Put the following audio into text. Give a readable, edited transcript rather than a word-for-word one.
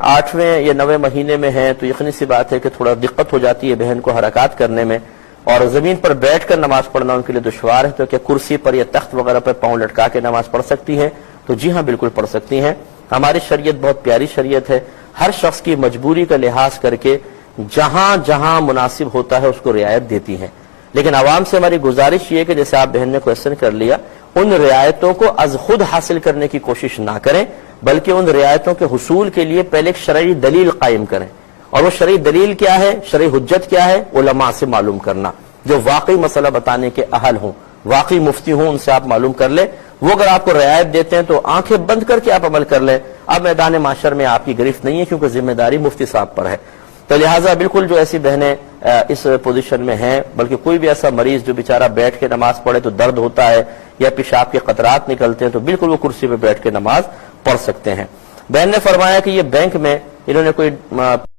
8वें या 9वें महीने में हैं तो यकीनी सी बात है कि थोड़ा दिक्कत हो जाती है बहन को हरकत करने में, और ज़मीन पर बैठकर नमाज पढ़ना उनके लिए दुश्वार है। तो क्या कुर्सी पर या तख्त वगैरह पर पाँव लटका के नमाज पढ़ सकती हैं? तो जी हाँ, बिल्कुल पढ़ सकती हैं। हमारी शरीयत बहुत प्यारी शरीयत है, हर शख्स की मजबूरी का लिहाज करके जहां जहां मुनासिब होता है उसको रियायत देती है। लेकिन आवाम से हमारी गुजारिश ये कि जैसे आप बहन ने क्वेश्चन कर लिया, उन रियायतों को अज खुद हासिल करने की कोशिश ना करें, बल्कि उन रियायतों के हुसूल के लिए पहले एक शरई दलील कायम करें। और वो शरई दलील क्या है, शरई हुज्जत क्या है, उलमा से मालूम करना, जो वाकई मसला बताने के अहल हों, वाकई मुफ्ती हों, उनसे आप मालूम कर लें। वो अगर आपको रियायत देते हैं तो आंखें बंद करके आप अमल कर लें। अब मैदान माशर में आपकी गिरफ्त नहीं है, क्योंकि जिम्मेदारी मुफ्ती साहब पर है। तो लिहाजा बिल्कुल जो ऐसी बहनें इस पोजीशन में हैं, बल्कि कोई भी ऐसा मरीज जो बेचारा बैठ के नमाज पढ़े तो दर्द होता है या पेशाब के कतरात निकलते हैं, तो बिल्कुल वो कुर्सी पे बैठ के नमाज पढ़ सकते हैं। बहन ने फरमाया कि ये बैंक में इन्होंने कोई